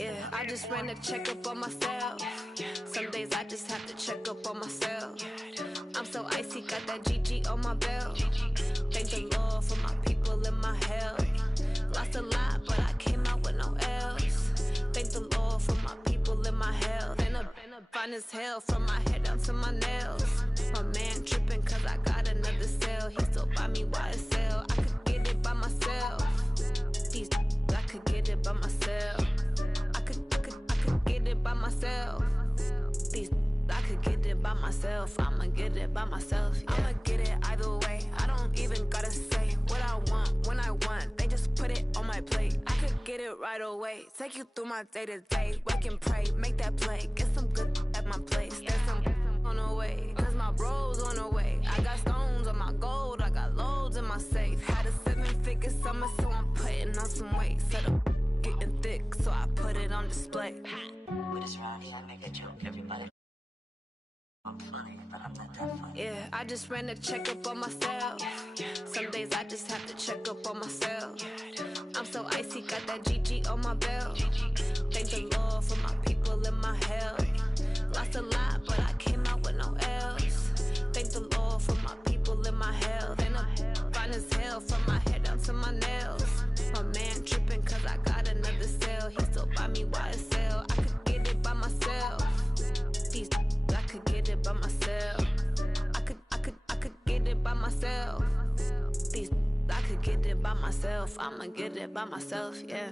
Yeah, I just ran a checkup on myself. Some days I just have to check up on myself. I'm so icy, got that GG on my belt. Thank the Lord for my people in my health. Lost a lot, but I came out with no L's. Thank the Lord for my people in my health. Been a fine as hell from my head down to my nails. My man tripping cause I got another cell. He still buy me YSL. I could get it by myself. These I could get it by myself. I could get it by myself. These I could get it by myself. I'ma get it by myself. Yeah. I'ma get it either way. I don't even gotta say what I want when I want. They just put it on my plate. I could get it right away. Take you through my day to day. Wake and pray, make that play. Get some good at my place. There's some on the way. Cause my bros on the way. I got stones on my gold. I got loads in my safe. Had a 7-figure summer, so I'm putting on some weight. Set up getting thick, so I put it on display. With this round here, I make a joke. Everybody. I'm funny, but I'm not that funny. Yeah, I just ran a checkup on myself. Some days I just have to check up on myself. I'm so icy, got that GG on my belt. Thank the Lord for my people in my health. Lost a lot, but I came out with no L's. Thank the Lord for my people in my health. Been a fine as hell from my head down to my nails. My man tripping cause I got another cell. He still buy me YSL. I could get it by myself. These I could get it by myself. I could get it by myself. These I could get it by myself. I'ma get it by myself, yeah.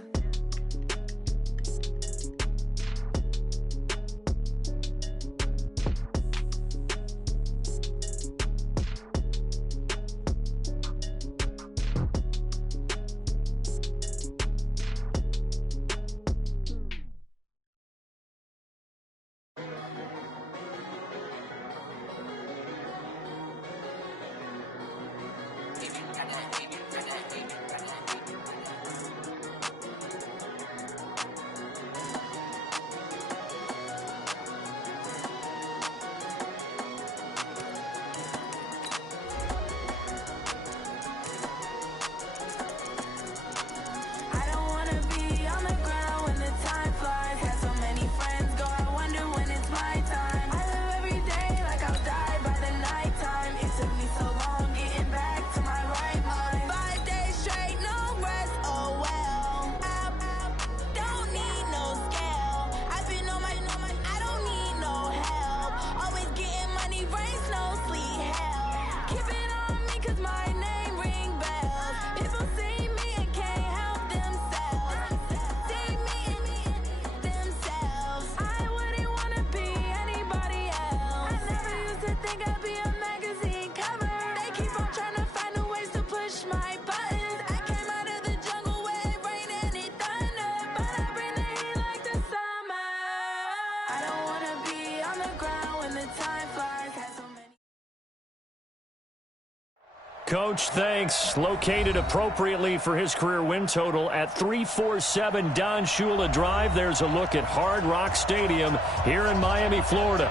Coach, thanks. Located appropriately for his career win total at 347 Don Shula Drive. There's a look at Hard Rock Stadium here in Miami, Florida.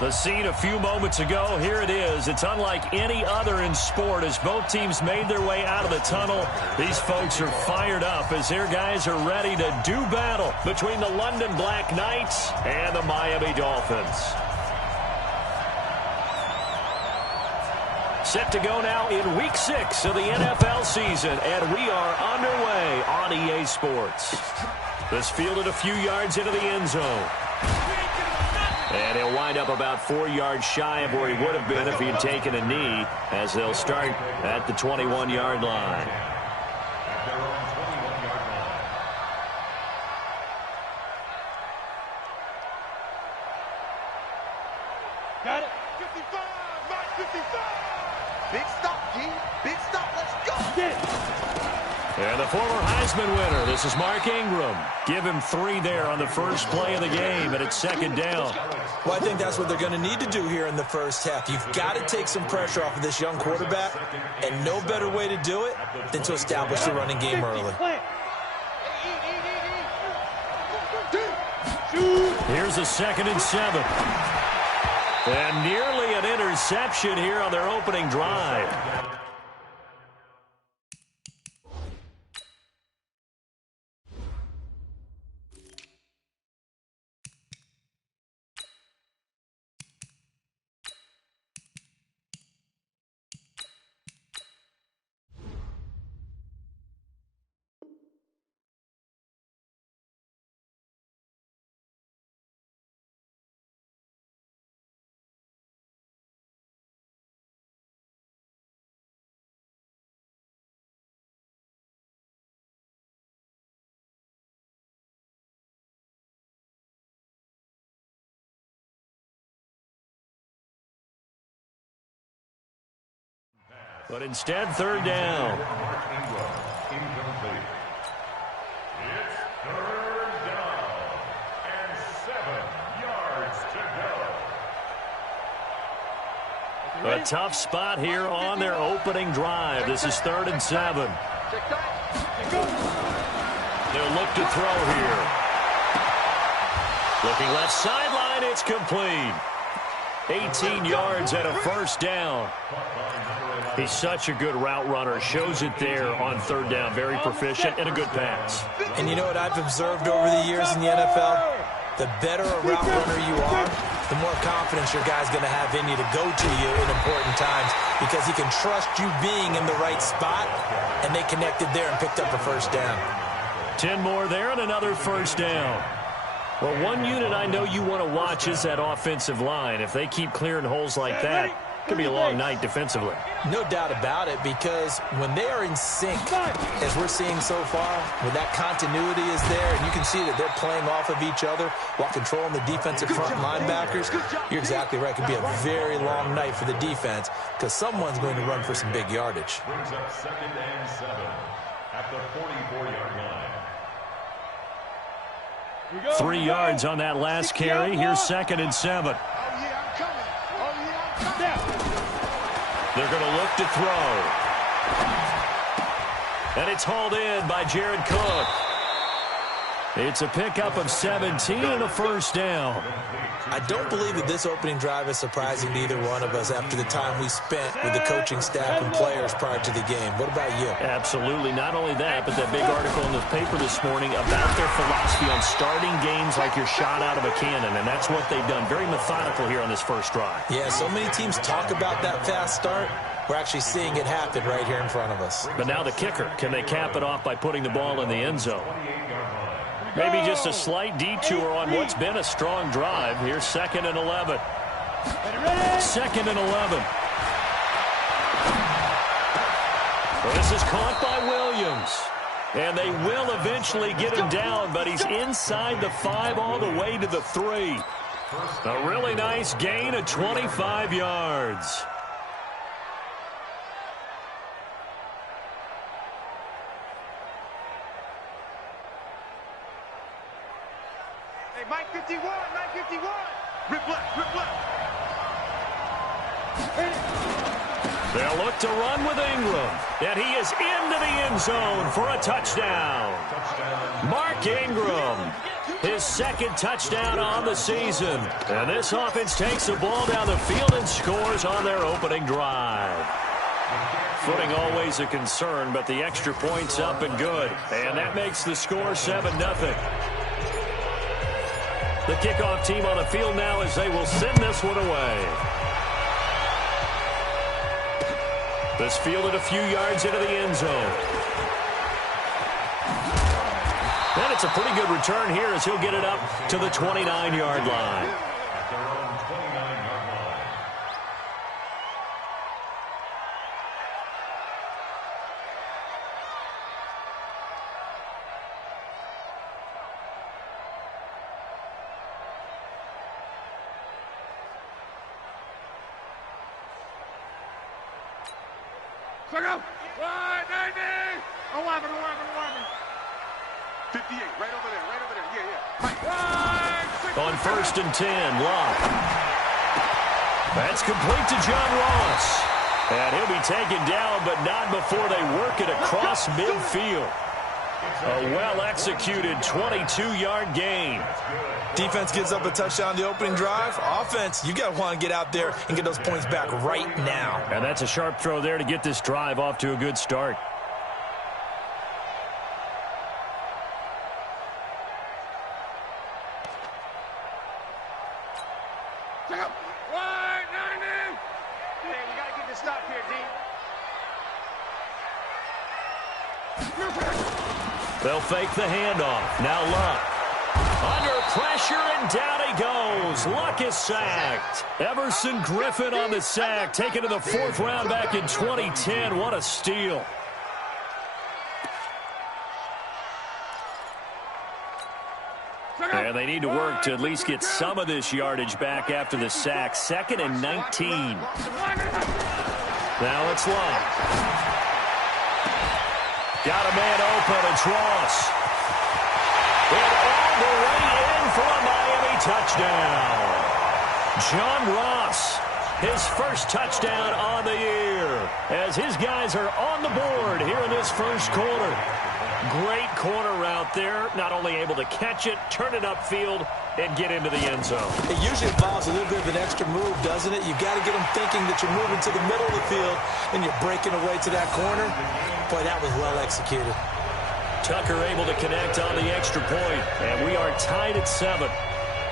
The scene a few moments ago, here it is. It's unlike any other in sport as both teams made their way out of the tunnel. These folks are fired up as their guys are ready to do battle between the London Black Knights and the Miami Dolphins. Set to go now in Week 6 of the NFL season, and we are underway on EA Sports. This fielded a few yards into the end zone. And he'll wind up about 4 yards shy of where he would have been if he had taken a knee, as they'll start at the 21-yard line. Got it. 55, Mike 55. Big stop, G. Big stop. Let's go. Get it. And the former Heisman winner, this is Mark Ingram. Give him 3 there on the first play of the game, and it's second down. Well, I think that's what they're going to need to do here in the first half. You've got to take some pressure off of this young quarterback, and no better way to do it than to establish the running game early. Here's a 2nd and 7. And nearly an interception here on their opening drive. But instead, third down. It's third down and 7 yards to go. A tough spot here on their opening drive. This is 3rd and 7. They'll look to throw here. Looking left sideline, it's complete. 18 yards and a first down. He's such a good route runner. Shows it there on third down. Very proficient and a good pass. And you know what I've observed over the years in the NFL? The better a route runner you are, the more confidence your guy's going to have in you to go to you in important times because he can trust you being in the right spot, and they connected there and picked up a first down. 10 more there and another first down. Well, one unit I know you want to watch is that offensive line. If they keep clearing holes like that, it could be a long night defensively. No doubt about it, because when they are in sync, as we're seeing so far, when that continuity is there, and you can see that they're playing off of each other while controlling the defensive front linebackers, you're exactly right. It could be a very long night for the defense because someone's going to run for some big yardage. Brings up 2nd and 7 at the 44-yard line. 3 yards on that last carry. Here's 2nd and 7. They're going to look to throw. And it's hauled in by Jared Cook. It's a pickup of 17 and a first down. I don't believe that this opening drive is surprising to either one of us after the time we spent with the coaching staff and players prior to the game. What about you? Absolutely. Not only that, but that big article in the paper this morning about their philosophy on starting games like you're shot out of a cannon, and that's what they've done. Very methodical here on this first drive. Yeah, so many teams talk about that fast start. We're actually seeing it happen right here in front of us. But now the kicker. Can they cap it off by putting the ball in the end zone? Maybe just a slight detour on what's been a strong drive. Here's 2nd and 11. 2nd and 11. Well, this is caught by Williams. And they will eventually get him down, but he's inside the 5 all the way to the 3. A really nice gain of 25 yards. Mike 51, Mike 51. Rip left, rip left. They'll look to run with Ingram. And he is into the end zone for a touchdown. Mark Ingram, his 2nd touchdown on the season. And this offense takes the ball down the field and scores on their opening drive. Footing always a concern, but the extra point's up and good. And that makes the score 7-0. The kickoff team on the field now as they will send this one away. This fielded a few yards into the end zone. And it's a pretty good return here as he'll get it up to the 29-yard line. Check out. 190. 11. 58, right over there, yeah. Right. On 1st and 10, Locke. That's complete to John Ross. And he'll be taken down, but not before they work it across midfield. A well-executed 22-yard gain. Defense gives up a touchdown the opening drive. Offense, you got to want to get out there and get those points back right now. And that's a sharp throw there to get this drive off to a good start. Check out. 190. Hey, we got to get this stop here, D. They'll fake the handoff. Now Luck. Under pressure, and down he goes. Luck is sacked. Everson Griffin on the sack, taken to the 4th round back in 2010. What a steal. And they need to work to at least get some of this yardage back after the sack. 2nd and 19. Now it's Love. Got a man open. It's Ross. And all the way in for a Miami touchdown. John Ross, his first touchdown on the year, as his guys are on the board here in this first quarter. Great corner route there. Not only able to catch it, turn it upfield, and get into the end zone. It usually involves a little bit of an extra move, doesn't it? You've got to get them thinking that you're moving to the middle of the field and you're breaking away to that corner. Boy, that was well executed. Tucker able to connect on the extra point, and we are tied at 7.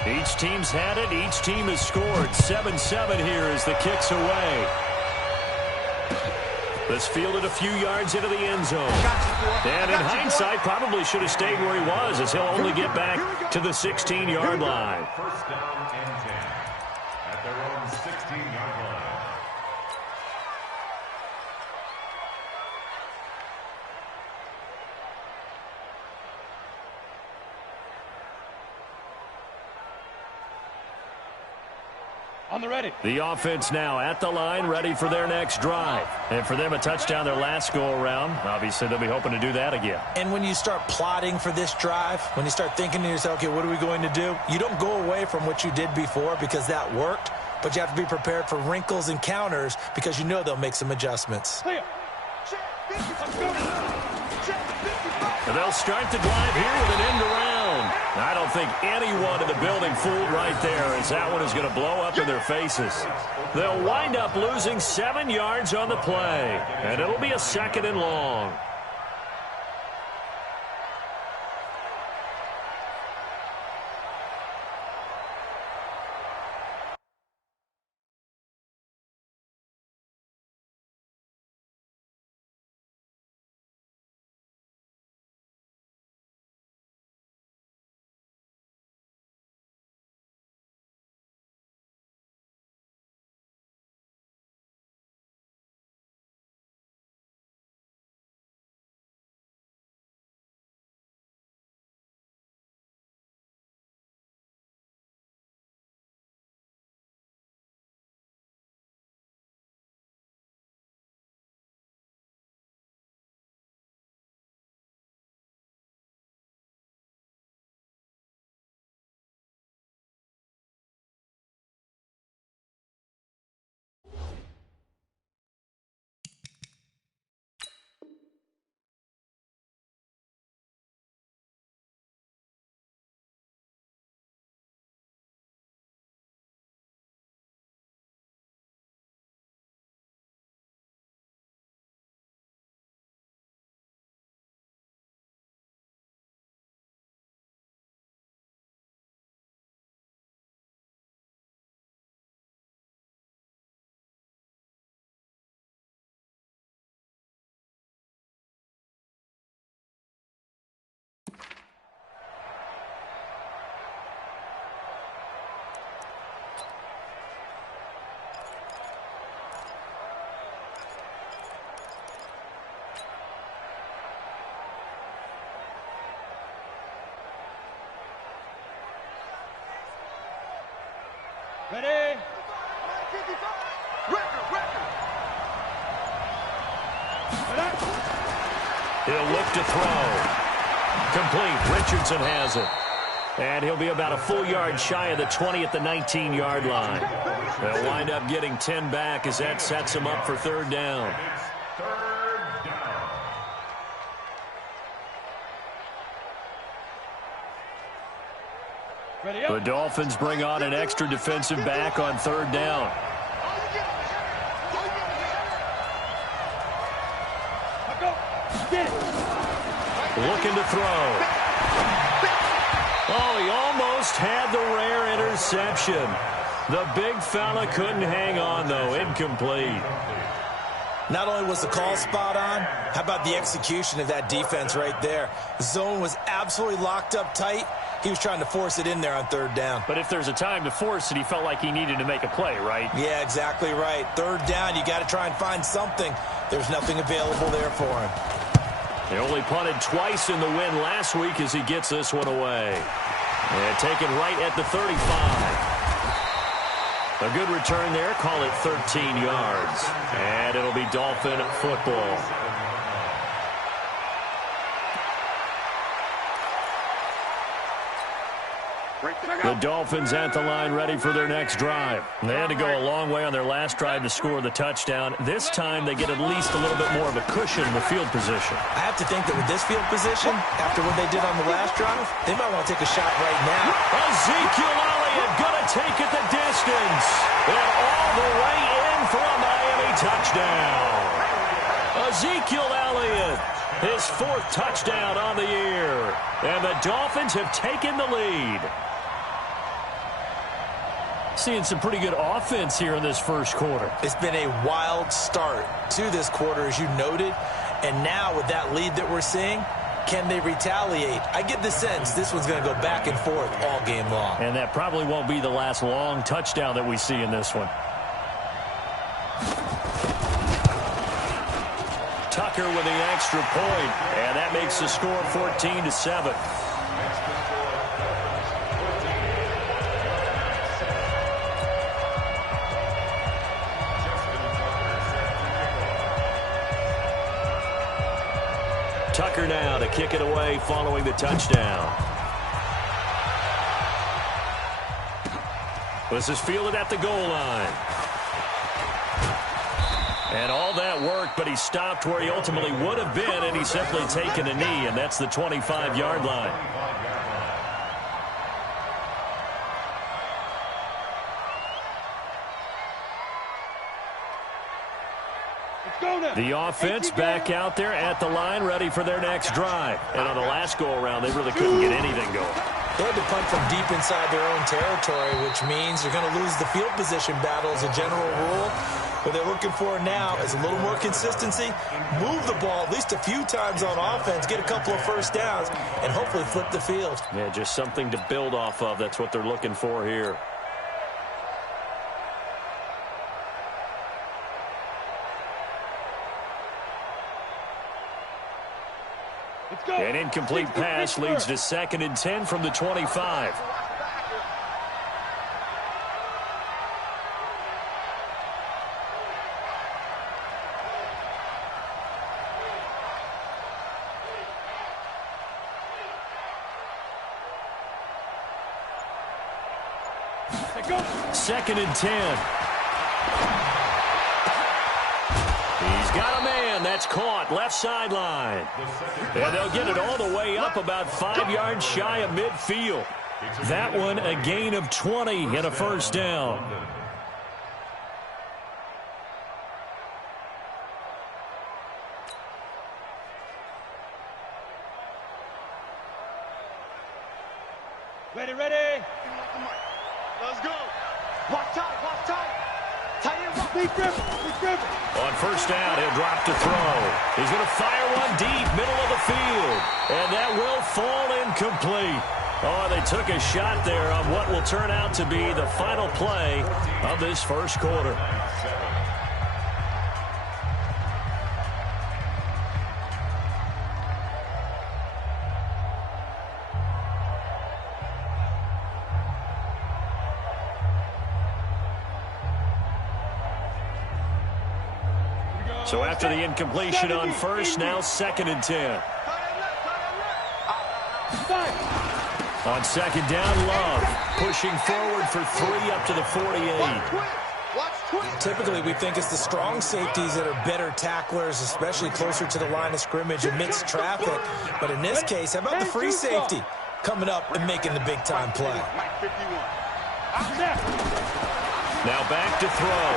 Each team's had it. Each team has scored. 7-7 here as the kick's away. This fielded a few yards into the end zone. And in hindsight, probably should have stayed where he was, as he'll only get back to the 16-yard line. First down and 10 at their own 16-yard line. On the ready. The offense now at the line, ready for their next drive. And for them, a touchdown their last go-around. Obviously, they'll be hoping to do that again. And when you start plotting for this drive, when you start thinking to yourself, okay, what are we going to do? You don't go away from what you did before because that worked, but you have to be prepared for wrinkles and counters because you know they'll make some adjustments. And they'll start the drive here with an end around. I don't think anyone in the building fooled right there, as that one is going to blow up in their faces. They'll wind up losing 7 yards on the play, and it'll be a 2nd and long. Ready? He'll look to throw. Complete. Richardson has it. And he'll be about a full yard shy of the 20 at the 19-yard line. They'll wind up getting 10 back as that sets him up for 3rd down. The Dolphins bring on an extra defensive back on 3rd down. Looking to throw. Oh, he almost had the rare interception. The big fella couldn't hang on, though. Incomplete. Not only was the call spot on, how about the execution of that defense right there? The zone was absolutely locked up tight. He was trying to force it in there on 3rd down. But if there's a time to force it, he felt like he needed to make a play, right? Yeah, exactly right. 3rd down, you got to try and find something. There's nothing available there for him. He only punted twice in the win last week as he gets this one away. And taken right at the 35. A good return there. Call it 13 yards. And it'll be Dolphin football. The Dolphins at the line ready for their next drive. They had to go a long way on their last drive to score the touchdown. This time they get at least a little bit more of a cushion in the field position. I have to think that with this field position, after what they did on the last drive, they might want to take a shot right now. Ezekiel Elliott going to take it the distance. And all the way in for a Miami touchdown. Ezekiel Elliott, his 4th touchdown on the year. And the Dolphins have taken the lead. Seeing some pretty good offense here in this first quarter. It's been a wild start to this quarter, as you noted. And now with that lead that we're seeing, can they retaliate? I get the sense this one's going to go back and forth all game long. And that probably won't be the last long touchdown that we see in this one. Tucker with the extra point, and that makes the score 14-7. Tucker now to kick it away following the touchdown. This is fielded at the goal line. And all that worked, but he stopped where he ultimately would have been, and he's simply taken a knee, and that's the 25-yard line. The offense back out there at the line, ready for their next drive. And on the last go-around, they really couldn't get anything going. They had to punt from deep inside their own territory, which means you're going to lose the field position battle as a general rule. What they're looking for now is a little more consistency, move the ball at least a few times on offense, get a couple of first downs, and hopefully flip the field. Yeah, just something to build off of. That's what they're looking for here. An incomplete pass leads to 2nd and 10 from the 25. Second and 10. He's got a man. That's caught. Left sideline. And they'll get it all the way up about 5 yards shy of midfield. That one a gain of 20 and a first down. Ready. Let's go. Walk tight. Tight end, walk. Big grip. On first down, he'll drop to throw. He's going to fire one deep, middle of the field. And that will fall incomplete. Oh, they took a shot there on what will turn out to be the final play of this first quarter. So after the incompletion on first, now 2nd and 10. On 2nd down, Love pushing forward for 3 up to the 48. Typically, we think it's the strong safeties that are better tacklers, especially closer to the line of scrimmage amidst traffic. But in this case, how about the free safety coming up and making the big-time play? Now back to throw.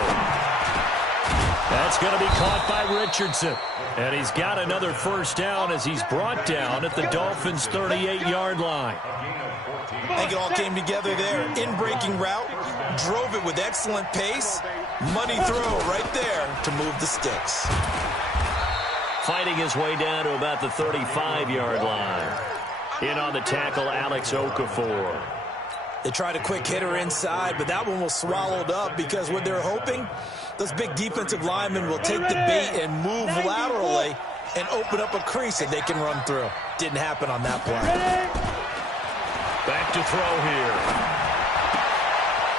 That's going to be caught by Richardson. And he's got another first down as he's brought down at the Dolphins' 38-yard line. I think it all came together there. In-breaking route, drove it with excellent pace. Money throw right there to move the sticks. Fighting his way down to about the 35-yard line. In on the tackle, Alex Okafor. They tried a quick hitter inside, but that one was swallowed up because what they're hoping, those big defensive linemen will take the bait and move laterally and open up a crease that they can run through. Didn't happen on that play. Back to throw here.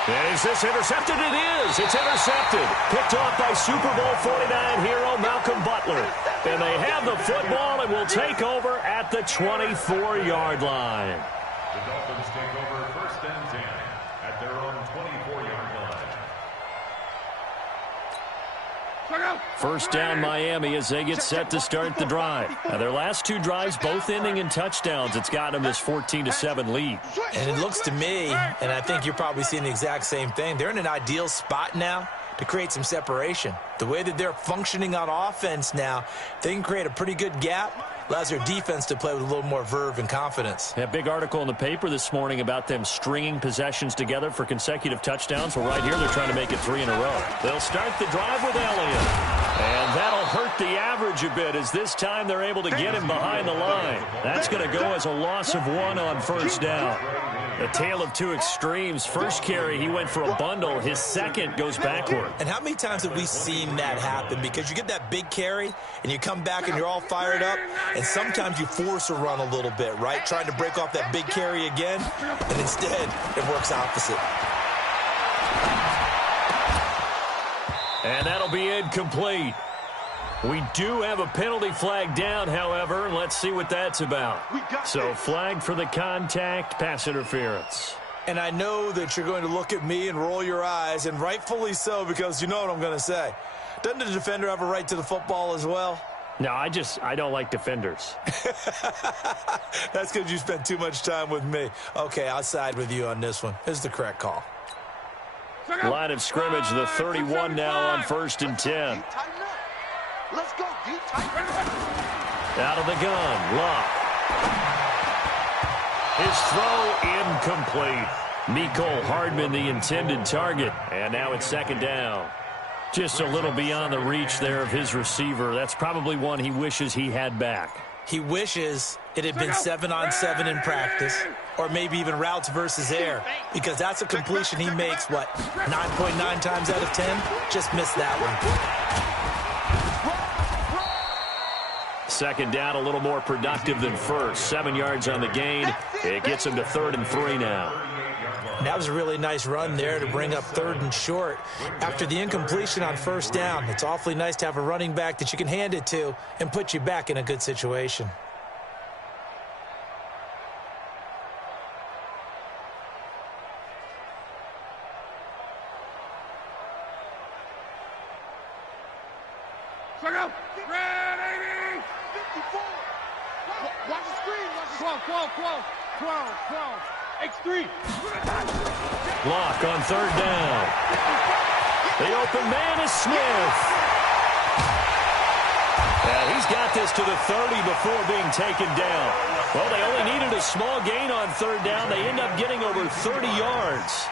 And is this intercepted? It is. It's intercepted. Picked off by Super Bowl 49 hero Malcolm Butler. And they have the football and will take over at the 24-yard line. The Dolphins take over 1st and 10 at their own 24-yard line. First down Miami as they get set to start the drive. Now their last 2 drives both ending in touchdowns. It's got them this 14-7 lead. And it looks to me, and I think you're probably seeing the exact same thing, they're in an ideal spot now to create some separation. The way that they're functioning on offense now, they can create a pretty good gap. Allows their defense to play with a little more verve and confidence. A big article in the paper this morning about them stringing possessions together for consecutive touchdowns. Well, right here, they're trying to make it 3 in a row. They'll start the drive with Elliott. And that'll hurt the average a bit as this time they're able to get him behind the line. That's going to go as a loss of 1 on first down. A tale of 2 extremes. First carry, he went for a bundle. His second goes backward. And how many times have we seen that happen? Because you get that big carry, and you come back and you're all fired up, and sometimes you force a run a little bit, right? Trying to break off that big carry again, and instead it works opposite. And that'll be incomplete. We do have a penalty flag down, however, and let's see what that's about. So flag for the contact, pass interference. And I know that you're going to look at me and roll your eyes, and rightfully so, because you know what I'm going to say. Doesn't the defender have a right to the football as well? No, I don't like defenders. That's because you spent too much time with me. Okay, I'll side with you on this one. This is the correct call. Line of scrimmage, the 31 now on 1st and 10. Let's go, D. Out of the gun, Locke. His throw incomplete. Mecole Hardman, the intended target. And now it's 2nd down. Just a little beyond the reach there of his receiver. That's probably one he wishes he had back. He wishes it had been 7-on-7 in practice, or maybe even routes versus air, because that's a completion he makes, 9.9 times out of 10? Just missed that one. 2nd down, a little more productive than first. 7 yards on the gain. It gets him to 3rd and 3 now. And that was a really nice run there to bring up 3rd and short. After the incompletion on 1st down, it's awfully nice to have a running back that you can hand it to and put you back in a good situation. Watch the screen. 12. X3. Locke on 3rd down. The open man is Smith. And he's got this to the 30 before being taken down. Well, they only needed a small gain on 3rd down. They end up getting over 30 yards.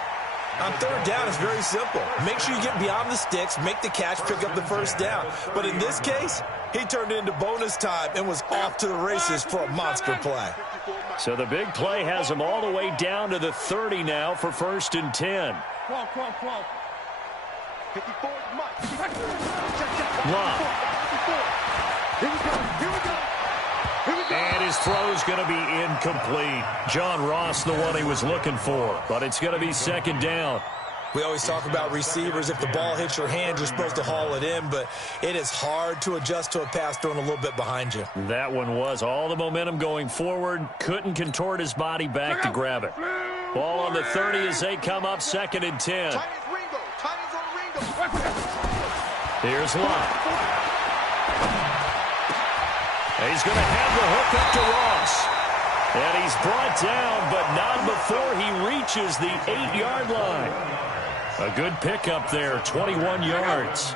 On 3rd down, it's very simple. Make sure you get beyond the sticks, make the catch, pick up the 1st down. But in this case, he turned into bonus time and was off to the races for a monster play. So the big play has him all the way down to the 30 now for 1st and 10. 12. 54, Locke. Here we go. And his throw's going to be incomplete. John Ross, the one he was looking for. But it's going to be 2nd down. We always talk about receivers. If the ball hits your hand, you're supposed to haul it in, but it is hard to adjust to a pass thrown a little bit behind you. That one was all the momentum going forward. Couldn't contort his body back to grab it. Ball on the 30 as they come up 2nd and 10. Here's Locke. He's going to have the hook up to Ross. And he's brought down, but not before he reaches the 8-yard line. A good pickup there, 21 yards.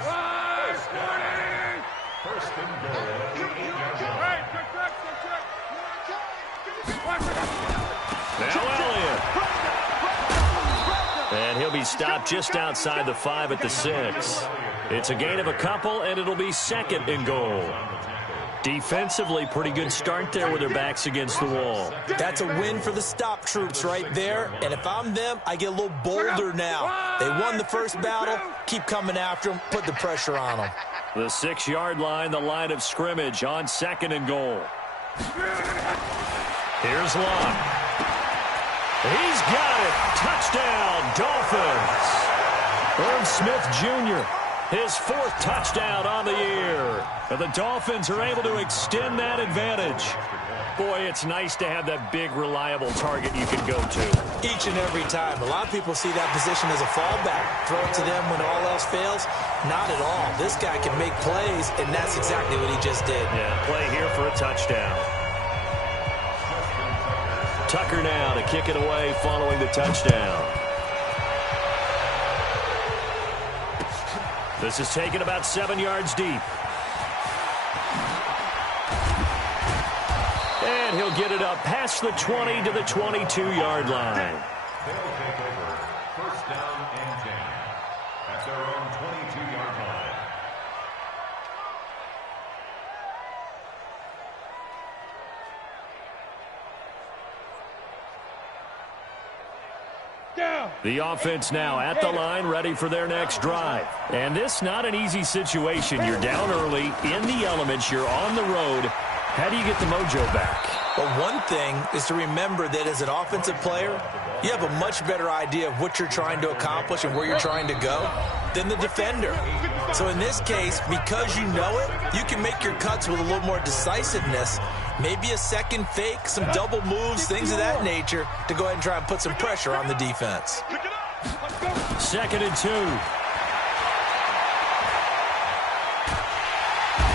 Now Elliott. And he'll be stopped just outside the 5 at the 6. It's a gain of a couple, and it'll be 2nd and goal. Defensively, pretty good start there with their backs against the wall. That's a win for the stop troops right there. And if I'm them, I get a little bolder now. They won the first battle. Keep coming after them. Put the pressure on them. The 6-yard line, the line of scrimmage on 2nd and goal. Here's Locke. He's got it. Touchdown, Dolphins. Irv Smith Jr., his 4th touchdown on the year. And the Dolphins are able to extend that advantage. Boy, it's nice to have that big, reliable target you can go to. Each and every time. A lot of people see that position as a fallback. Throw it to them when all else fails. Not at all. This guy can make plays, and that's exactly what he just did. Yeah, play here for a touchdown. Tucker now to kick it away following the touchdown. This is taken about 7 yards deep. And he'll get it up past the 20 to the 22-yard line. They'll take over 1st down and 10 at their own 22-yard line. The offense now at the line, ready for their next drive. And this not an easy situation. You're down early, in the elements, you're on the road. How do you get the mojo back? Well, one thing is to remember that as an offensive player, you have a much better idea of what you're trying to accomplish and where you're trying to go than the defender. So in this case, because you know it, you can make your cuts with a little more decisiveness. Maybe a second fake, some double moves, things of that nature to go ahead and try and put some pressure on the defense. 2nd and 2.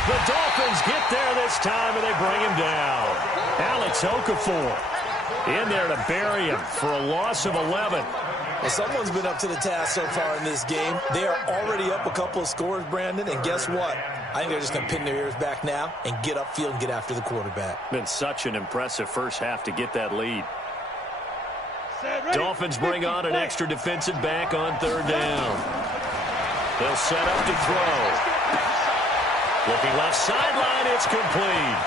The Dolphins get there this time, and they bring him down. Alex Okafor in there to bury him for a loss of 11. Well, someone's been up to the task so far in this game. They are already up a couple of scores, Brandon, and guess what? I think they're just going to pin their ears back now and get upfield and get after the quarterback. Been such an impressive first half to get that lead. Dolphins bring on an extra defensive back on 3rd down. They'll set up to throw. Looking left sideline, it's complete.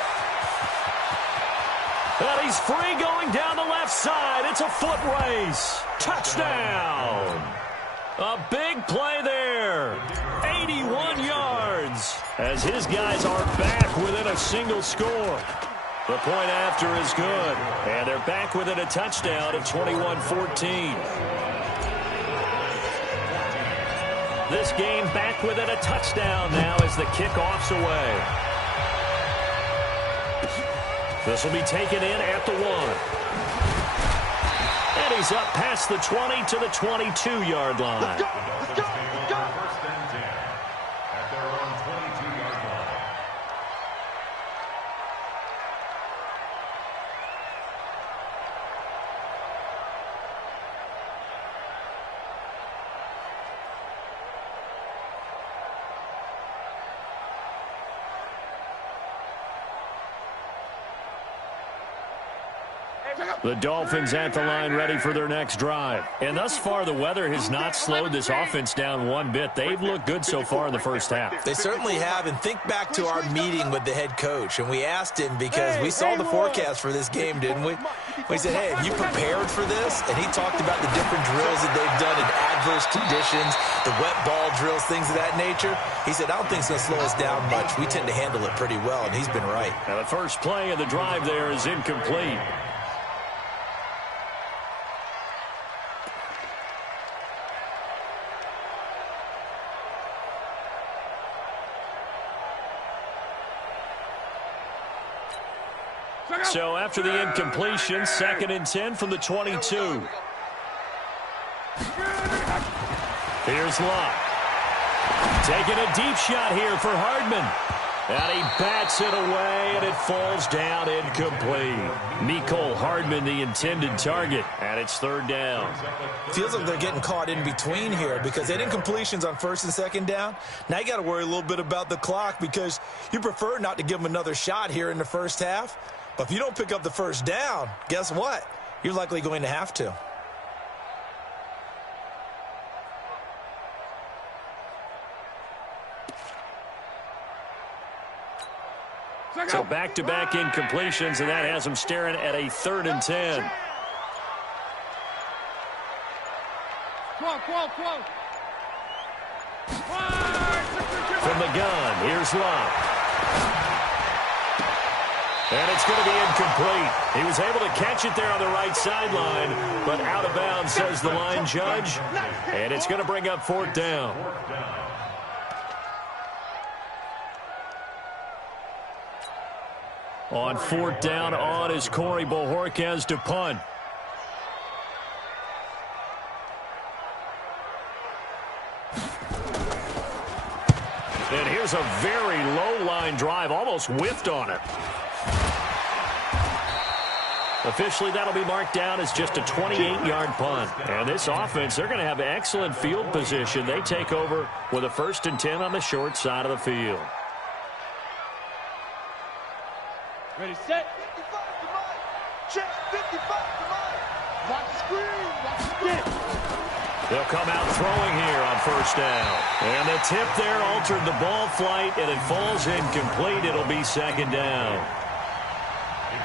And he's free going down the left side. It's a foot race. Touchdown. A big play there. 81 yards. As his guys are back within a single score. The point after is good. And they're back within a touchdown at 21-14. This game back within a touchdown now as the kickoff's away. This will be taken in at the 1. And he's up past the 20 to the 22-yard line. Let's go! Let's go! Let's go! 1st and 10 at their own 22-yard line. The Dolphins at the line ready for their next drive. And thus far, the weather has not slowed this offense down one bit. They've looked good so far in the first half. They certainly have. And think back to our meeting with the head coach. And we asked him because we saw the forecast for this game, didn't we? We said, hey, have you prepared for this? And he talked about the different drills that they've done in adverse conditions, the wet ball drills, things of that nature. He said, I don't think it's going to slow us down much. We tend to handle it pretty well, and he's been right. Now the first play of the drive there is incomplete. So after the incompletion, 2nd and 10 from the 22. Here's Locke. Taking a deep shot here for Hardman. And he bats it away, and it falls down incomplete. Mecole Hardman, the intended target, and it's 3rd down. Feels like they're getting caught in between here because they had incompletions on 1st and 2nd down. Now you got to worry a little bit about the clock because you prefer not to give them another shot here in the first half. But if you don't pick up the 1st down, guess what? You're likely going to have to. So back-to-back incompletions, and that has them staring at a 3rd and 10. From the gun, here's Locke. And it's going to be incomplete. He was able to catch it there on the right sideline, but out of bounds, says the line judge. And it's going to bring up 4th down. On 4th down, on is Corey Bojorquez to punt. And here's a very low line drive, almost whiffed on it. Officially, that'll be marked down as just a 28-yard punt. And this offense, they're going to have excellent field position. They take over with a 1st and 10 on the short side of the field. Ready, set. 55 to Mike. Check. 55 to Mike. Watch the screen. Watch the screen. They'll come out throwing here on 1st down. And the tip there altered the ball flight, and it falls incomplete. It'll be 2nd down.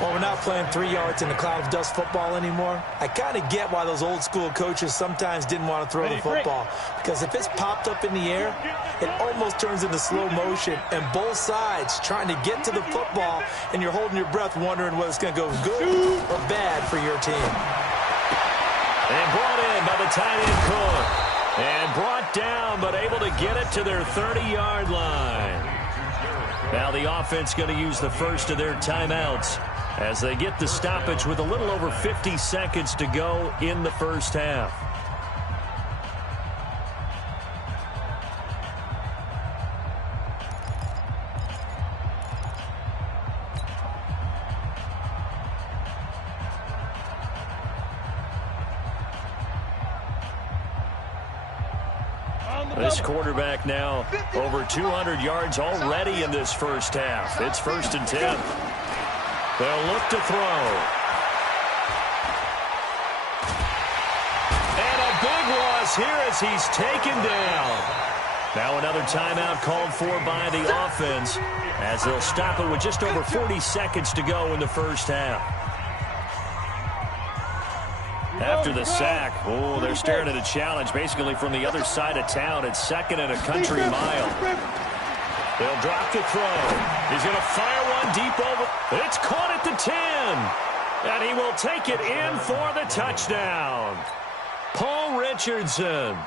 Well, we're not playing 3 yards in a cloud of dust football anymore. I kind of get why those old school coaches sometimes didn't want to throw the football. Because if it's popped up in the air, it almost turns into slow motion. And both sides trying to get to the football, and you're holding your breath wondering whether it's going to go good or bad for your team. And brought in by the tight end Cook. And brought down, but able to get it to their 30-yard line. Now the offense going to use the first of their timeouts as they get the stoppage with a little over 50 seconds to go in the 1st half. This quarterback now over 200 yards already in this 1st half. It's 1st and 10. They'll look to throw. And a big loss here as he's taken down. Now another timeout called for by the offense as they'll stop it with just over 40 seconds to go in the 1st half. After the sack, oh, they're staring at a challenge basically from the other side of town. It's 2nd and a country mile. They'll drop the throw. He's going to fire one deep over. It's caught at the 10. And he will take it in for the touchdown. Paul Richardson,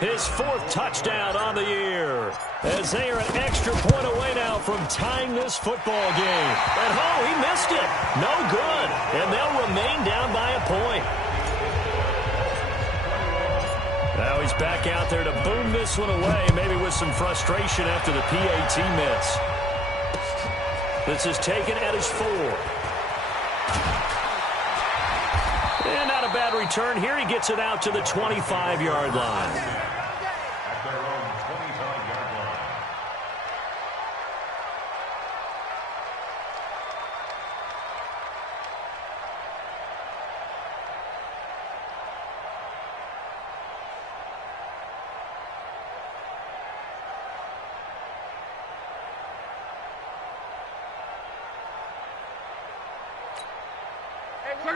his 4th touchdown on the year. As they are an extra point away now from tying this football game. And oh, he missed it. No good. And they'll remain down by a point. Now he's back out there to boom this one away, maybe with some frustration after the PAT miss. This is taken at his 4. And not a bad return. Here he gets it out to the 25-yard line. At their own 25-yard line.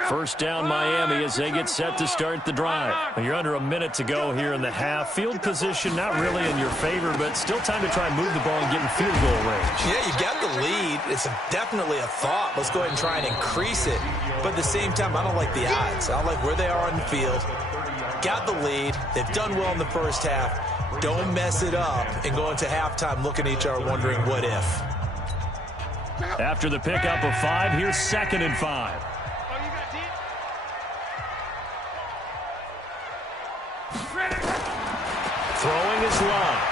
First down, Miami, as they get set to start the drive. You're under a minute to go here in the half. Field position not really in your favor, but still time to try and move the ball and get in field goal range. Yeah, you got the lead. It's definitely a thought. Let's go ahead and try and increase it. But at the same time, I don't like the odds. I don't like where they are on the field. Got the lead. They've done well in the 1st half. Don't mess it up and go into halftime looking at each other wondering what if. After the pickup of 5, here's 2nd and 5. Throwing is Love.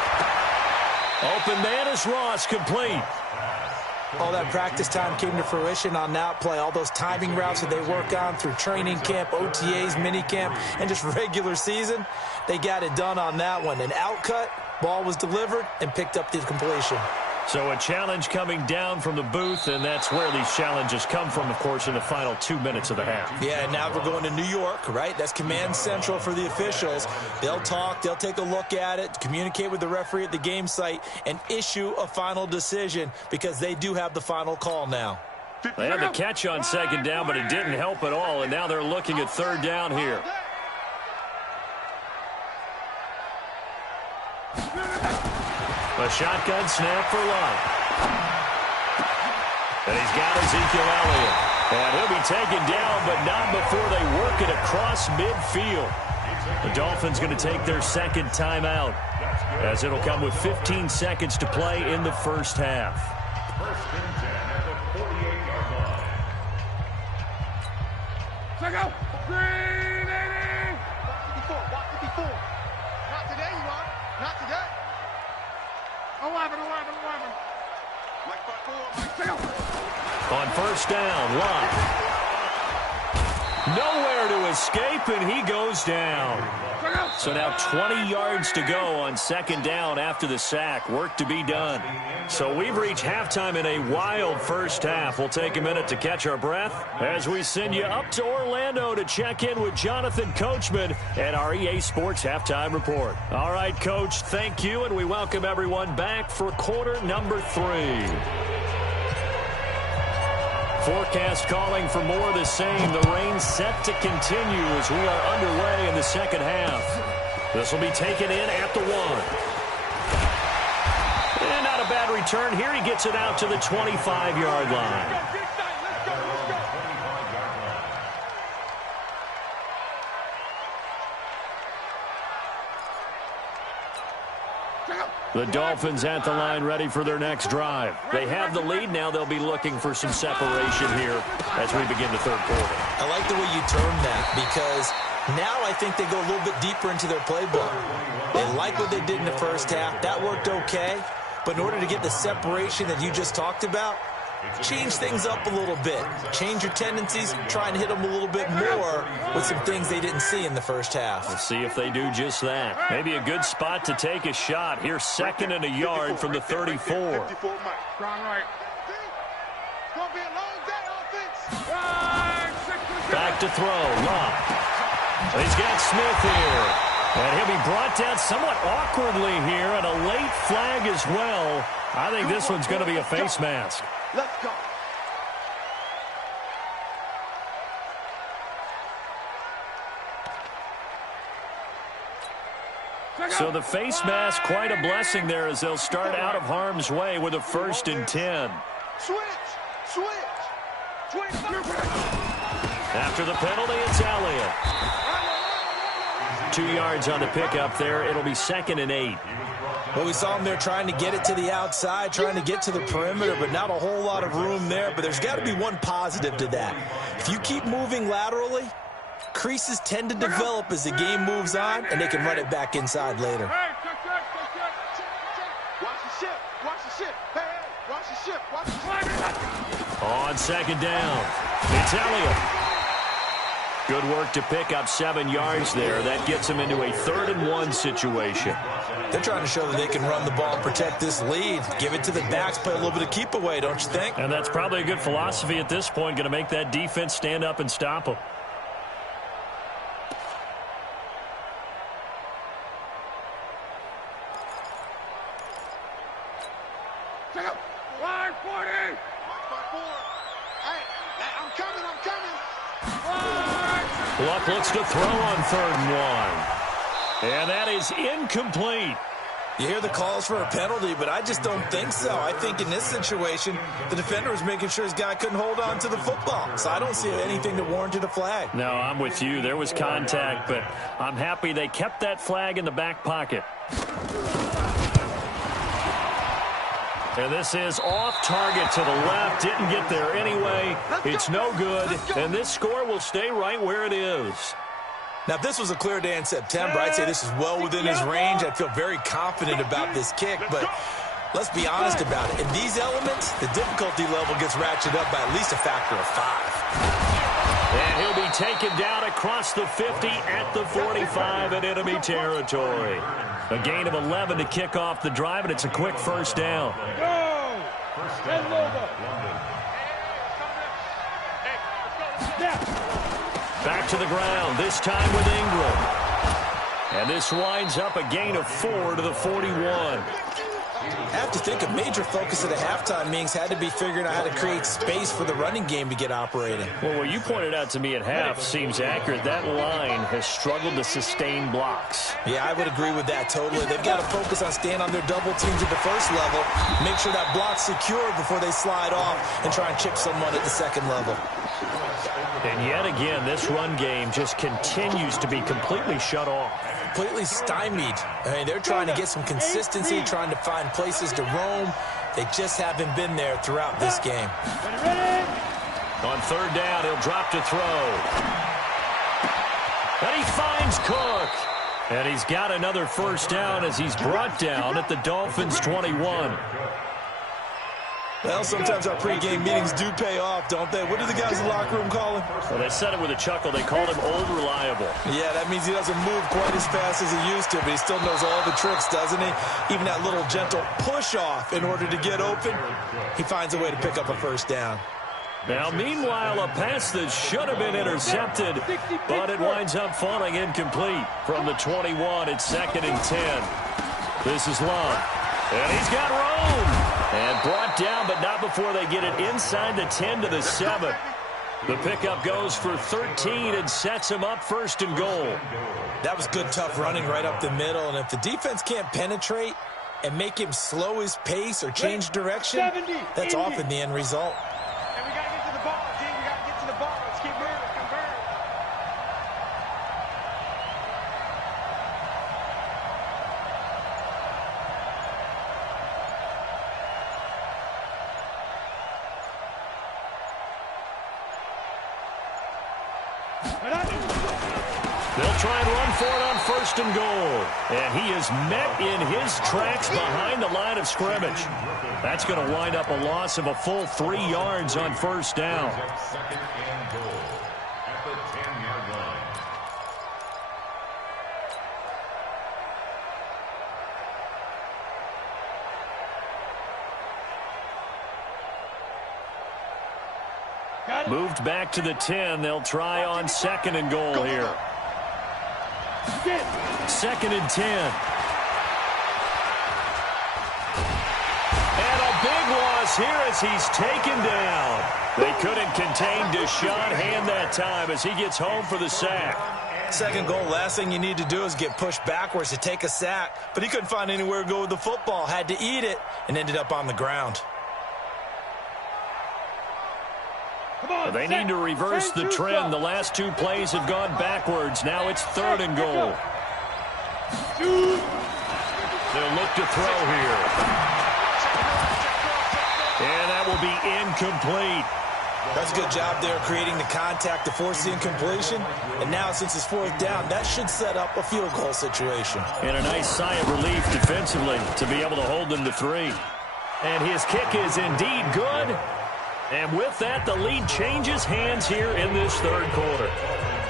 Open man is Ross, complete. All that practice time came to fruition on that play. All those timing routes that they work on through training camp, OTAs, minicamp, and just regular season, they got it done on that one. An outcut, ball was delivered, and picked up the completion. So a challenge coming down from the booth, and that's where these challenges come from, of course, in the final 2 minutes of the half. Yeah, and now we're going to New York, right? That's command central for the officials. They'll talk, they'll take a look at it, communicate with the referee at the game site, and issue a final decision because they do have the final call now. They had the catch on 2nd down, but it didn't help at all, and now they're looking at 3rd down here. A shotgun snap for Love. And he's got Ezekiel Elliott. And he'll be taken down, but not before they work it across midfield. The Dolphins going to take their second timeout, as it'll come with 15 seconds to play in the first half. First and 10 at the 48-yard line. Check out. Green 80. Walk 54. Not today, you are. Not today. 11. Mike 5-4. Check out. On first down, Lott. Nowhere to escape, and he goes down. So now 20 yards to go on second down after the sack. Work to be done. So we've reached halftime in a wild first half. We'll take a minute to catch our breath as we send you up to Orlando to check in with Jonathan Coachman and our EA Sports Halftime Report. All right, Coach, thank you, and we welcome everyone back for quarter number 3. Forecast calling for more of the same. The rain set to continue as we are underway in the second half. This will be taken in at the 1. And not a bad return here. He gets it out to the 25-yard line. The Dolphins at the line ready for their next drive. They have the lead. Now they'll be looking for some separation here as we begin the third quarter. I like the way you term that, because now I think they go a little bit deeper into their playbook. They like what they did in the first half. That worked okay. But in order to get the separation that you just talked about, change things up a little bit. Change your tendencies, try and hit them a little bit more with some things they didn't see in the first half. Let's see if they do just that. Maybe a good spot to take a shot. Here's second and a yard from the 34. Back to throw. Lott. He's got Smith here. And he'll be brought down somewhat awkwardly here, and a late flag as well. I think this one's going to be a face mask. Let's go. So the face mask, quite a blessing there as they'll start out of harm's way with a 1st and 10. Switch. After the penalty, it's Elliott. 2 yards on the pickup there. It'll be 2nd and 8. Well, we saw him there trying to get it to the outside, trying to get to the perimeter, but not a whole lot of room there. But there's got to be one positive to that. If you keep moving laterally, creases tend to develop as the game moves on, and they can run it back inside later. On second down, it's Elliott. Good work to pick up 7 yards there. That gets them into a 3rd and 1 situation. They're trying to show that they can run the ball and protect this lead. Give it to the backs, play a little bit of keep away, don't you think? And that's probably a good philosophy at this point, going to make that defense stand up and stop them. Luck looks to throw on 3rd and 1. And that is incomplete. You hear the calls for a penalty, but I just don't think so. I think in this situation, the defender was making sure his guy couldn't hold on to the football. So I don't see anything that warranted a flag. No, I'm with you. There was contact, but I'm happy they kept that flag in the back pocket. And this is off target to the left. Didn't get there anyway. It's no good. And this score will stay right where it is. Now, if this was a clear day in September, I'd say this is well within his range. I'd feel very confident about this kick. But let's be honest about it. In these elements, the difficulty level gets ratcheted up by at least a factor of 5. And he'll be taken down across the 50 at the 45 in enemy territory. A gain of 11 to kick off the drive, and it's a quick first down. Back to the ground, this time with Ingram. And this winds up a gain of 4 to the 41. I have to think a major focus of the halftime meetings had to be figuring out how to create space for the running game to get operating. Well, what you pointed out to me at half seems accurate. That line has struggled to sustain blocks. Yeah, I would agree with that totally. They've got to focus on staying on their double teams at the first level, make sure that block's secured before they slide off and try and chip someone at the second level. And yet again, this run game just continues to be completely shut off. Completely stymied. I mean, they're trying to get some consistency, trying to find places to roam. They just haven't been there throughout this game. On third down, he'll drop to throw. And he finds Cook. And he's got another first down as he's brought down at the Dolphins' 21. Well, sometimes our pregame meetings do pay off, don't they? What do the guys in the locker room call him? Well, they said it with a chuckle. They called him Old Reliable. Yeah, that means he doesn't move quite as fast as he used to, but he still knows all the tricks, doesn't he? Even that little gentle push-off in order to get open, he finds a way to pick up a first down. Now, meanwhile, a pass that should have been intercepted, but it winds up falling incomplete. From the 21, it's 2nd and 10. This is Love. And he's got room. And brought down, but not before they get it inside the 10 to the 7. The pickup goes for 13 and sets him up 1st and goal. That was good, tough running right up the middle. And if the defense can't penetrate and make him slow his pace or change direction, that's often the end result. And we got to get to the ball, G. We got to get to the ball. Let's keep moving. Convert. They'll try and run for it on 1st and goal. And he is met in his tracks behind the line of scrimmage. That's going to wind up a loss of a full 3 yards on 1st down. 2nd and goal at the 10-yard line. Moved back to the 10. They'll try on 2nd and goal here. 2nd and 10. And a big loss here as he's taken down. They couldn't contain Deshaun Hand that time as he gets home for the sack. 2nd goal, last thing you need to do is get pushed backwards to take a sack. But he couldn't find anywhere to go with the football, had to eat it, and ended up on the ground. They need to reverse the trend. The last 2 plays have gone backwards. Now it's 3rd and goal. They'll look to throw here. And that will be incomplete. That's a good job there creating the contact to force the incompletion. And now since it's 4th down, that should set up a field goal situation. And a nice sigh of relief defensively to be able to hold them to 3. And his kick is indeed good. And with that, the lead changes hands here in this 3rd quarter.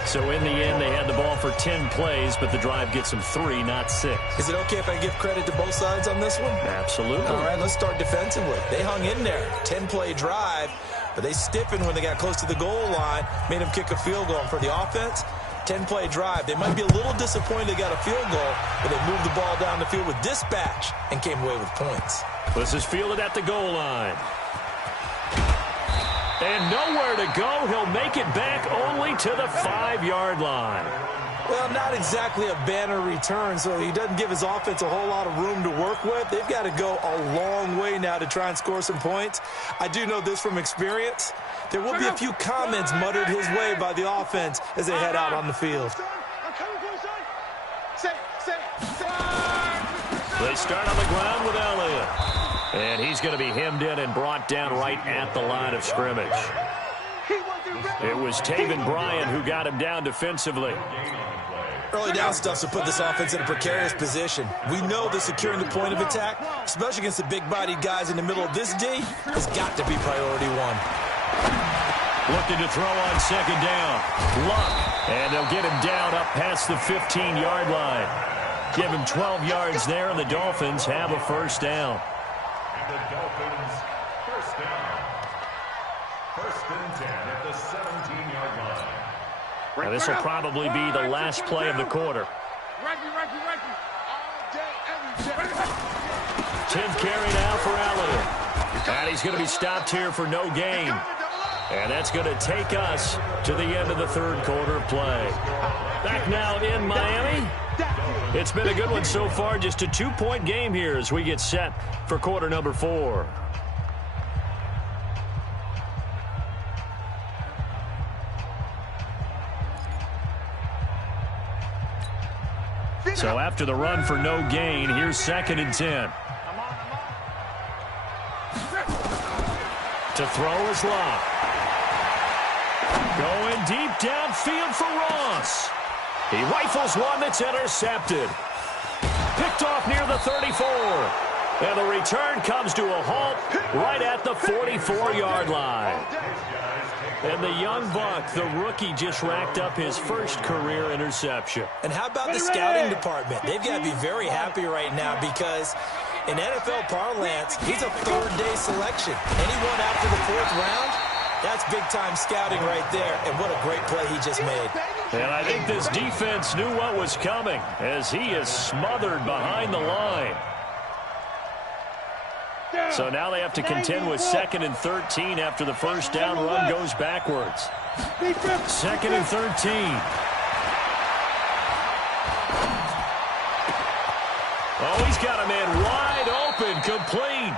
So in the end, they had the ball for 10 plays, but the drive gets them 3, not 6. Is it okay if I give credit to both sides on this one? Absolutely. All right, let's start defensively. They hung in there. 10-play drive, but they stiffened when they got close to the goal line, made them kick a field goal. And for the offense, 10-play drive. They might be a little disappointed they got a field goal, but they moved the ball down the field with dispatch and came away with points. This is fielded at the goal line. And nowhere to go. He'll make it back only to the 5-yard line. Well, not exactly a banner return, so he doesn't give his offense a whole lot of room to work with. They've got to go a long way now to try and score some points. I do know this from experience. There will be a few comments muttered his way by the offense as they head out on the field. They start on the ground with Elliott. And he's going to be hemmed in and brought down right at the line of scrimmage. It was Taven Bryan who got him down defensively. Early down stuff to put this offense in a precarious position. We know that securing the point of attack, especially against the big-bodied guys in the middle of this D, has got to be priority 1. Looking to throw on 2nd down. Luck. And they'll get him down up past the 15-yard line. Give him 12 yards there, and the Dolphins have a first down. And the Dolphins, first down. 1st and 10 at the 17-yard line. Now, this will probably be the last play of the quarter. 10th carry now for Allen. And he's going to be stopped here for no gain. And that's going to take us to the end of the third quarter of play. Back now in Miami. It's been a good one so far. Just a 2-point game here as we get set for quarter number 4. So after the run for no gain, here's 2nd and 10. To throw is Love. Going deep downfield for Ross. He rifles one that's intercepted. Picked off near the 34. And the return comes to a halt right at the 44-yard line. And the young buck, the rookie, just racked up his first career interception. And how about the scouting department? They've got to be very happy right now because in NFL parlance, he's a third-day selection. Anyone after the 4th round, that's big-time scouting right there. And what a great play he just made. And I think this defense knew what was coming as he is smothered behind the line. So now they have to contend with 2nd and 13 after the first down run goes backwards. 2nd and 13. Oh, he's got a man wide open, complete.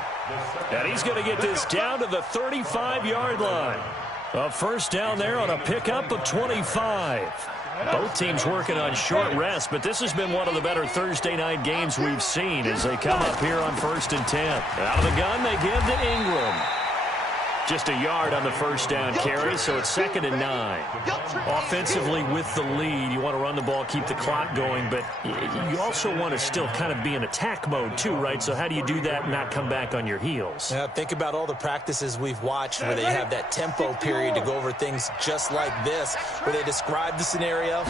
And he's going to get this down to the 35-yard line. A first down there on a pickup of 25. Both teams working on short rest, but this has been one of the better Thursday night games we've seen as they come up here on 1st and 10. Out of the gun, they give to Ingram. Just a yard on the first down carry, so it's 2nd and 9. Offensively with the lead, you want to run the ball, keep the clock going, but you also want to still kind of be in attack mode too, right? So how do you do that and not come back on your heels? Yeah, think about all the practices we've watched where they have that tempo period to go over things just like this, where they describe the scenario,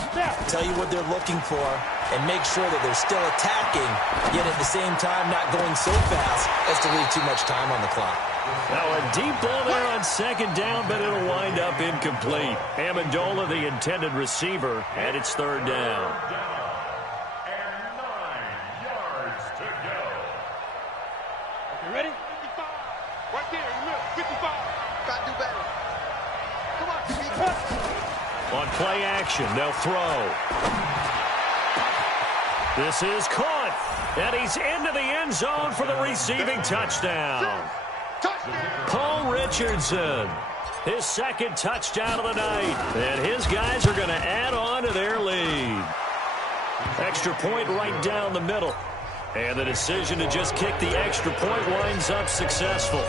tell you what they're looking for, and make sure that they're still attacking, yet at the same time not going so fast as to leave too much time on the clock. Now a deep ball there on 2nd down, but it'll wind up incomplete. Amendola, the intended receiver, and it's 3rd down. And 9 yards to go. You ready? 55. Right there in the middle. 55. Got to do better. Come on, TV. On play action, they'll throw. This is caught, and he's into the end zone for the receiving touchdown. Paul Richardson, his 2nd touchdown of the night, and his guys are going to add on to their lead. Extra point right down the middle, and the decision to just kick the extra point winds up successful.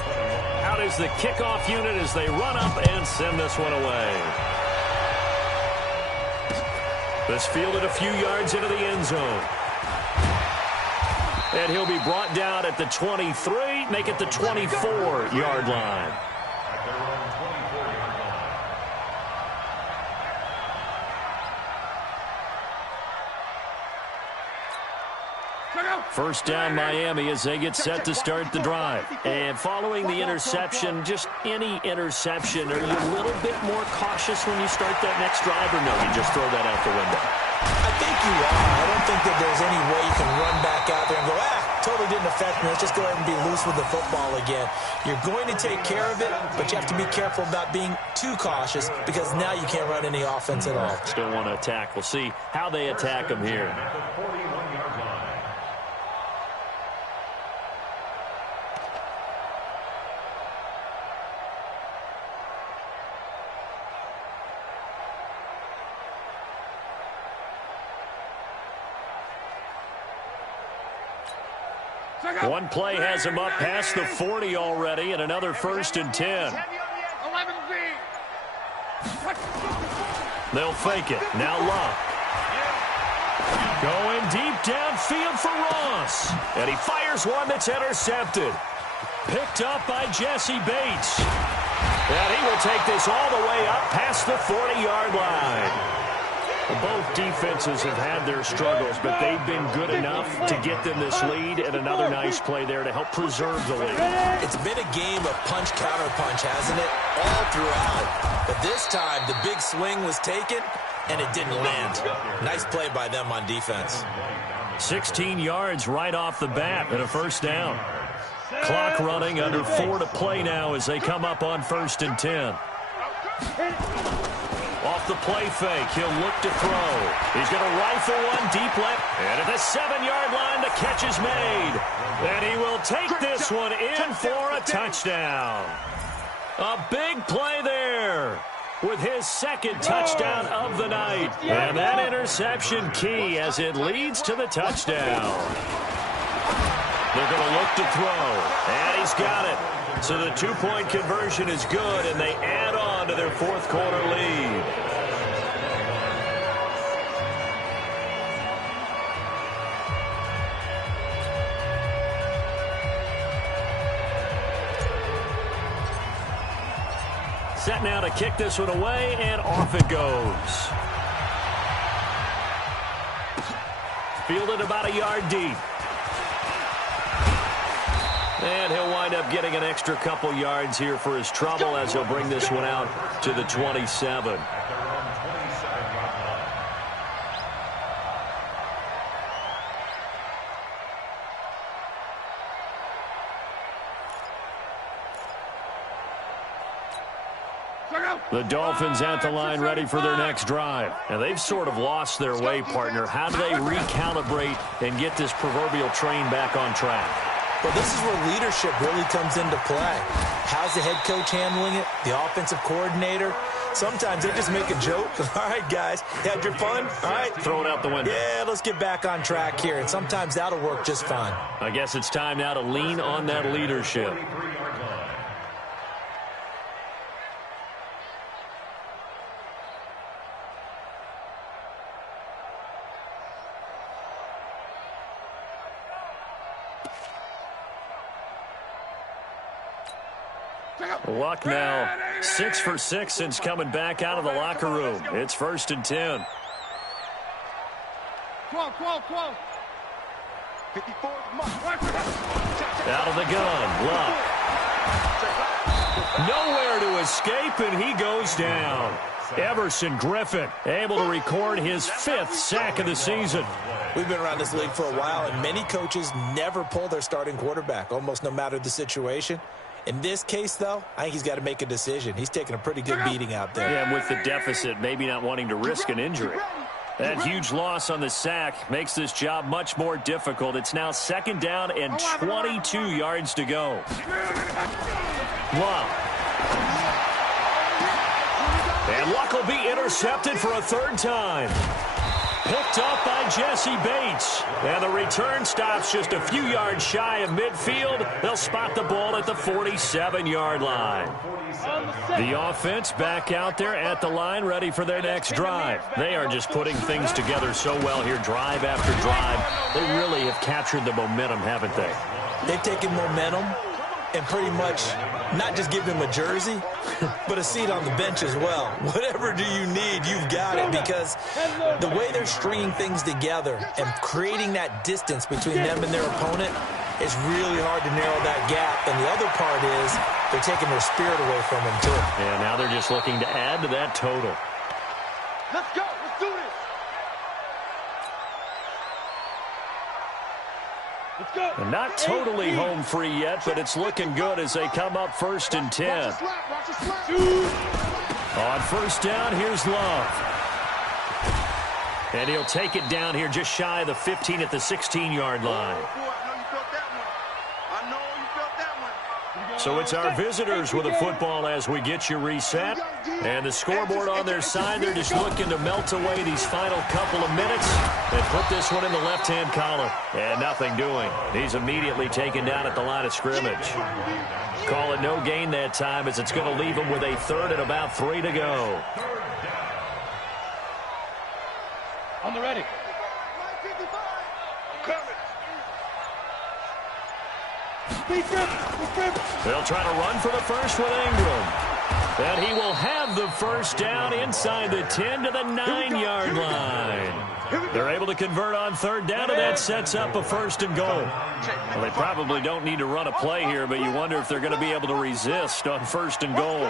Out is the kickoff unit as they run up and send this one away. This fielded a few yards into the end zone. And he'll be brought down at the 23, make it the 24-yard line. First down Miami as they get set to start the drive. And following the interception, just any interception, are you a little bit more cautious when you start that next drive, or no, you just throw that out the window? I think you are. I don't think that there's any way you can run back out there and go, totally didn't affect me. Let's just go ahead and be loose with the football again. You're going to take care of it, but you have to be careful about being too cautious because now you can't run any offense at all. Still want to attack. We'll see how they attack them here. One play has him up past the 40 already, and another 1st and 10. They'll fake it. Now Love. Going deep downfield for Ross. And he fires one that's intercepted. Picked up by Jesse Bates. And he will take this all the way up past the 40-yard line. Both defenses have had their struggles, but they've been good enough to get them this lead, and another nice play there to help preserve the lead. It's been a game of punch-counter-punch, hasn't it? All throughout. But this time, the big swing was taken, and it didn't land. Nice play by them on defense. 16 yards right off the bat and a first down. Clock running, under 4 to play now as they come up on 1st and 10. Off the play fake, he'll look to throw. He's going to rifle one deep left. And at the 7-yard line, the catch is made. And he will take this one in for a touchdown. A big play there with his 2nd touchdown of the night. And that interception key as it leads to the touchdown. They're going to look to throw. And he's got it. So the 2-point conversion is good, and they add on to their 4th quarter lead. Set now to kick this one away, and off it goes. Fielded about a yard deep. And he'll wind up getting an extra couple yards here for his trouble as he'll bring this one out to the 27. The Dolphins at the line ready for their next drive. And they've sort of lost their way, partner. How do they recalibrate and get this proverbial train back on track? Well, this is where leadership really comes into play. How's the head coach handling it? The offensive coordinator? Sometimes they just make a joke. All right, guys, had your fun? All right. Throw it out the window. Yeah, let's get back on track here. And sometimes that'll work just fine. I guess it's time now to lean on that leadership. Luck now 6 for 6 since coming back out of the locker room. It's 1st and 10. 12. 54. Out of the gun. Luck. Nowhere to escape, and he goes down. Everson Griffin able to record his 5th sack of the season. We've been around this league for a while, and many coaches never pull their starting quarterback, almost no matter the situation. In this case, though, I think he's got to make a decision. He's taking a pretty good beating out there. Yeah, and with the deficit, maybe not wanting to risk an injury. That huge loss on the sack makes this job much more difficult. It's now 2nd down and 22 yards to go. Luck. And Luck will be intercepted for a 3rd time. Picked up by Jesse Bates. And the return stops just a few yards shy of midfield. They'll spot the ball at the 47-yard line. The offense back out there at the line, ready for their next drive. They are just putting things together so well here, drive after drive. They really have captured the momentum, haven't they? They've taken momentum and pretty much not just give him a jersey, but a seat on the bench as well. Whatever do you need, you've got it, because the way they're stringing things together and creating that distance between them and their opponent is really hard to narrow that gap. And the other part is they're taking their spirit away from them, too. And now they're just looking to add to that total. Let's go. Let's do this. Let's go. And not totally home free yet, but it's looking good as they come up 1st and 10. On 1st down, here's Love. And he'll take it down here just shy of the 15 at the 16-yard line. So it's our visitors with a football as we get you reset. And the scoreboard on their side, they're just looking to melt away these final couple of minutes and put this one in the left-hand column. And nothing doing. He's immediately taken down at the line of scrimmage. Call it no gain that time as it's going to leave him with a 3rd and about 3 to go. On the ready. They'll try to run for the first with Ingram. And he will have the 1st down inside the 10 to the 9-yard line. They're able to convert on 3rd down, and that sets up a 1st and goal. Well, they probably don't need to run a play here, but you wonder if they're going to be able to resist on 1st and goal.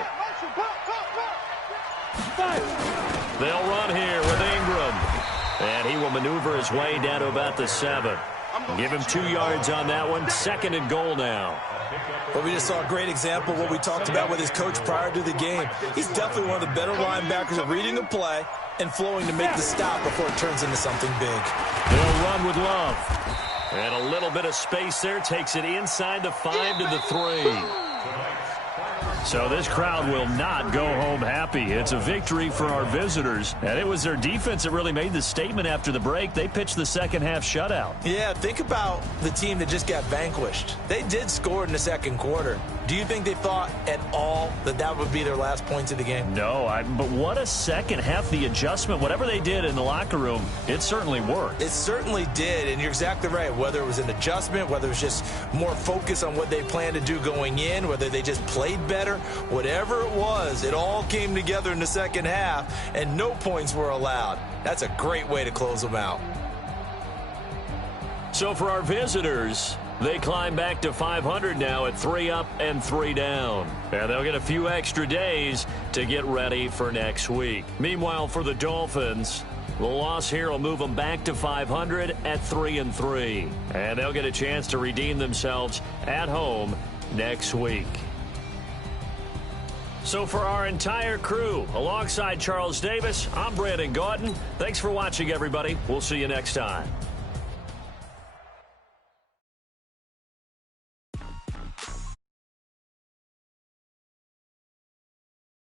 They'll run here with Ingram. And he will maneuver his way down to about the 7. Give him 2 yards on that one. 2nd and goal now. Well, we just saw a great example of what we talked about with his coach prior to the game. He's definitely one of the better linebackers at reading the play and flowing to make the stop before it turns into something big. They'll run with Love. And a little bit of space there takes it inside the 5 to the 3. So this crowd will not go home happy. It's a victory for our visitors. And it was their defense that really made the statement after the break. They pitched the second half shutout. Yeah, think about the team that just got vanquished. They did score in the second quarter. Do you think they thought at all that that would be their last points of the game? No, but what a second half. The adjustment, whatever they did in the locker room, it certainly worked. It certainly did, and you're exactly right. Whether it was an adjustment, whether it was just more focus on what they planned to do going in, whether they just played better, whatever it was, it all came together in the second half, and no points were allowed. That's a great way to close them out. So for our visitors, they climb back to 500 now at 3 up and 3 down. And they'll get a few extra days to get ready for next week. Meanwhile, for the Dolphins, the loss here will move them back to 500 at 3-3. And they'll get a chance to redeem themselves at home next week. So for our entire crew, alongside Charles Davis, I'm Brandon Gautin. Thanks for watching, everybody. We'll see you next time.